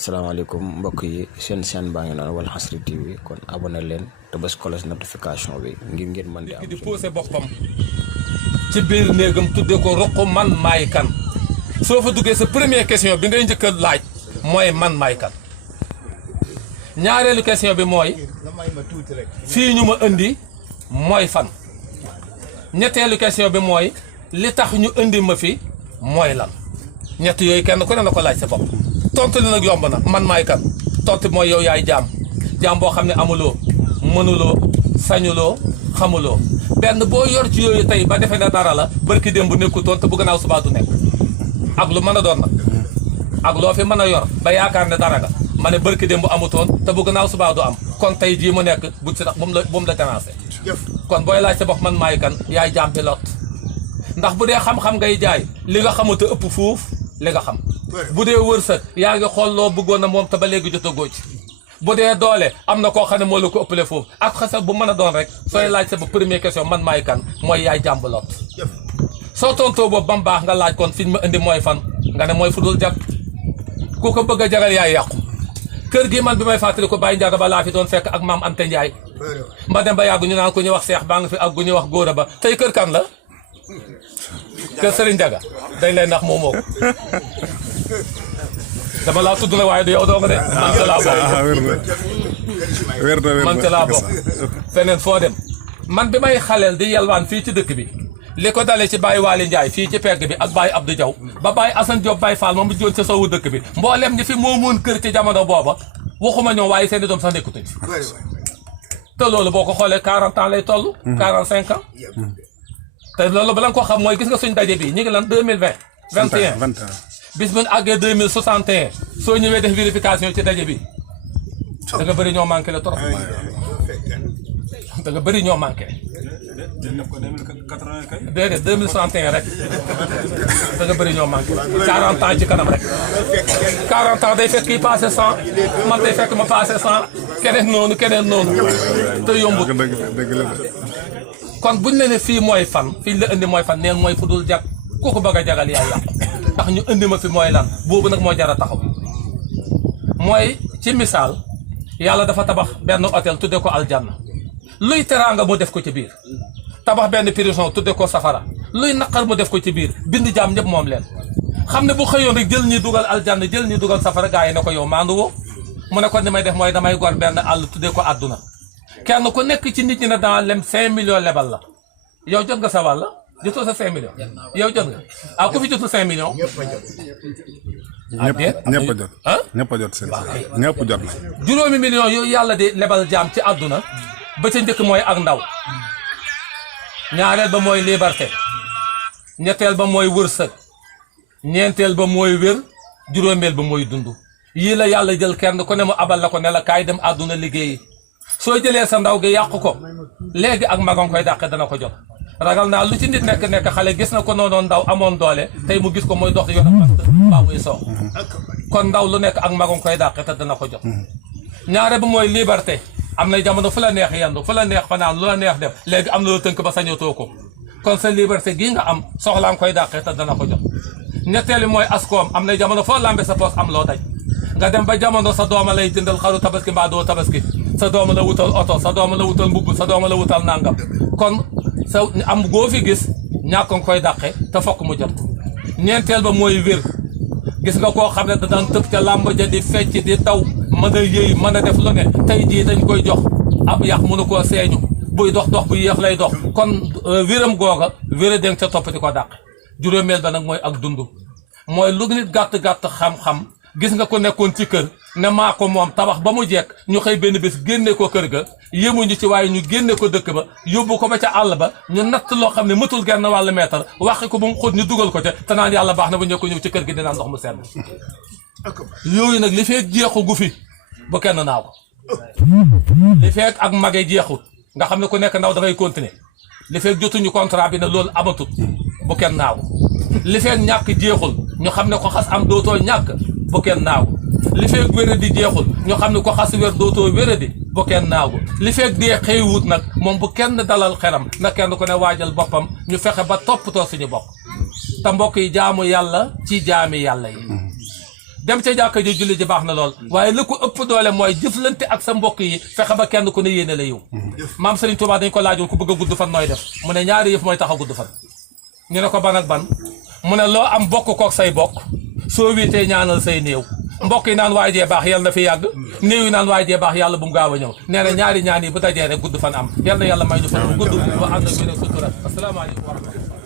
asalaamaaleykum mbokk yi seen chaîne baa ngi noonu Walfadjri TV kon abonné leen te bës cloche notification bi ngir ngeen mën di am di posé boppam ci biir néegam tudde ko roqu man maay kan soo fa duggee sa première question bi ngay njëkk a laaj mooy man maay kan ñaareelu question bi mooy fii ñu ma indi mooy fan ñetteelu question bi mooy li tax ñu indi ma fi mooy lan ñett yooyu kenn ku ne na ko laaj sa bopp tontu li nag yomb na man maay kan tontu mooy yow yaay jaam boo xam ne amuloo mënuloo sañuloo xamuloo benn boo yor ci yooyu tey ba defe na dara la barki démb bu nekkutoon te bu gannaaw subaa du nekk ak lu mën a doon nag ak loo fi mën a yor ba yaakaar ne dara nga ma ne barki démb bu amutoon te bu gannaaw subaa du am kon tey jii mu nekk bu ci tax bu mu la déranger kon booy laaj sa bopp man maay kan yaay jaam bi lot ndax bu dee xam-xam ngay jaay li nga xamante ëpp fuuf li nga xam bu dee wërsëg yaa ngi xool loo bëggoon na moom te ba léegi jotagoo ci bu dee doole am na koo xam ne moo la ko ëppale foofu ak xasa bu mën a doon rek sooy laaj sa ba première question man maay kan mooy yaay jàmb lot soo tontoo boobu ba mu baax nga laaj kon fi ñu ma indi mooy fan nga ne mooy fu dul jag ku ko bëgg a jagal yaay yàqu kër gi man bi may fàttali ko Baye Ndiaga ba laa fi doon fekk ak maam Anta Ndiaye ma dem ba yàgg ñu naan ku ñuy wax Seex baa nga fi ak ku ñuy wax Góora ba tey kër kan la kër Serigne Ndiaga dañ lay nax moomoo ko dama laa tudd la waaye du yow doo nga de man ca laa bokk man ca laa bokk feneen foo dem man bi may xaleel di yelwaan fii ci dëkk bi li ko dalee ci Baye Waly Ndiaye fii ci pegg bi ak Baye Abdou Diaw ba Baye Assane Diop Baye Fall moom mu joon ca sowu dëkk bi mboolem ñi fi moomoon kër ci jamono booba waxuma ñoom waaye seen i doom sax nekkutuñ te loolu boo ko xoolee 40 ans lay toll 45 ans te loolu bala nga ko xam mooy gis nga suñ daje bi ñu ngi lan 2020 21 bis bu ñu àggee 2061 soo ñëwee def vérification ci daje bi da nga bëri ñoo manqué le trop da nga bëri ñoo manqué déedéet 2061 rek da nga bëri ñoo manqué 40 ans ci kanam rek 40 ans day fekk kii passé 100 man day fekk ma passé 100 keneen noonu te yombut kon buñ ne fii mooy fan fii la indi mooy fan neen mooy fu dul jag ku ko bëgg a jagal yaay yàqu ndax ñu indi ma fi mooy lan boobu nag moo jar a taxaw mooy ci misaal yàlla dafa tabax benn hôtel tudde ko aljanna luy teraanga mu def ko ci biir tabax benn prison tudde ko safara luy naqar mu def ko ci biir bind jaam ñëpp moom leen xam ne bu xëyoon rek jël ñi dugal aljanna jël ñi dugal safara gaa yi ne ko yow maandu woo mu ne ko ni may def mooy damay gor benn àll tudde ko àdduna kenn ku nekk ci nit ñi ne dans lem 5 millions lebal la yow jot nga sa wàll jotoo sa 5 millions yow jot nga ku fi jotul 5 millions ñëpp a jot ñëpp a jot seen ñëpp jot na juróomi millions yooyu yàlla di lebal jaam ci àdduna ba ca njëkk mooy ak ndaw ñaareel ba mooy liberté ñetteel ba mooy wërsëg ñeenteel ba mooy wér juróomeel ba mooy dund yii la yàlla jël kenn ku ne mu abal la ko ne la kaay dem àdduna liggéeyi soo jëlee sa ndaw gi yàq ko léegi ak magam koy dàqe dana ko jot ragal naa lu ci nit nekk xale gis na ko noonoon ndaw amoon doole tey mu gis ko mooy dox yor baa muy soox kon ndaw lu nekk ak magam koy dàqe te dana ko jot ñaare ba mooy liberté am na jamono fu la neex yendu fu la neex fanaan lu la neex def léegi am na lu tënk ba sañatoo ko kon sa liberté gii nga am soxlaam koy dàqe te dana ko jot ñetteelu mooy askoom am na jamono foo lambe sa poos am loo daj nga dem ba jamono sa dooma lay jëndal xaru tabaski mbaa doo tabaski sa dooma la wutal oto sa dooma la wutal mbubb sa dooma la wutal nangam kon sa am goo fi gis ñàkkoon koy dàqe te fokk mu jot ñeenteel ba mooy wér gis nga koo xam ne da daan tëb ca làmb ja di fecc di daw mën a yëy mën a def lu ne tey jii dañ koy jox ab yàq mënu koo seeñu buy dox bu yéex lay dox kon wéram googa wéra dénk ca topp di ko dàq juróomeel ba nag mooy ak dund mooy lu nit gàtt-gàtt xam-xam gis nga ko nekkoon ci kër ne maa ko moom tabax ba mu jekk ñu xëy benn bés génne ko kër ga yemuñu ci waaye ñu génne ko dëkk ba yóbbu ko ba ca àll ba ñu natt loo xam ne mëtul genn wàllu meetar waxi ko ba mu xóot ñu dugal ko ca te naan yàlla baax na ba ñëw ko ñëw ci kër gi dinaan ndox mu sedd yooyu nag li feek jeexu gu fi bu kenn naaw ko li feek ak mage jeexut nga xam ne ku nekk ndaw dafay continuer li feek jotuñu contrat bi ne loolu amatut bu kenn naaw li feek ñàkk jeexul ñu xam ne ko xas am dootoo ñàkk bu kenn naaw li feek wéradi jeexul ñu xam ne ko xas wér dootoo wéradi bu kenn naaw li feek dee xëywut nag moom bu kenn dalal xeram na kenn ku ne waajal boppam ñu fexe ba toppatoo suñu bopp te mbokk yi jaamu yàlla ci jaami yàlla yi dem ca jàkka ji julli ji baax na lool waaye li ko ëpp doole mooy jëflante ak sa mbokk yi fexe ba kenn ku ne yéene la yow maam Serigne Touba dañ ko laajoon ku bëgg a gudd fan nooy def mu ne ñaari yëf mooy tax a gudd fan ñu ne ko ban ak ban mu ne loo am bokk kook say bokk soo wéetee ñaanal say néew mbokk yi naan waay jee baax yàlla na fi yàgg néew yi naan waay jee baax yàlla bu mu gaaw a ñëw nee na ñaari ñaan yi bu dajee rek gudd fan am yal na yàlla may ñu fan bu gudd ba ànd ak ñu ne sutura asalaamaaleykum wa rahmatulah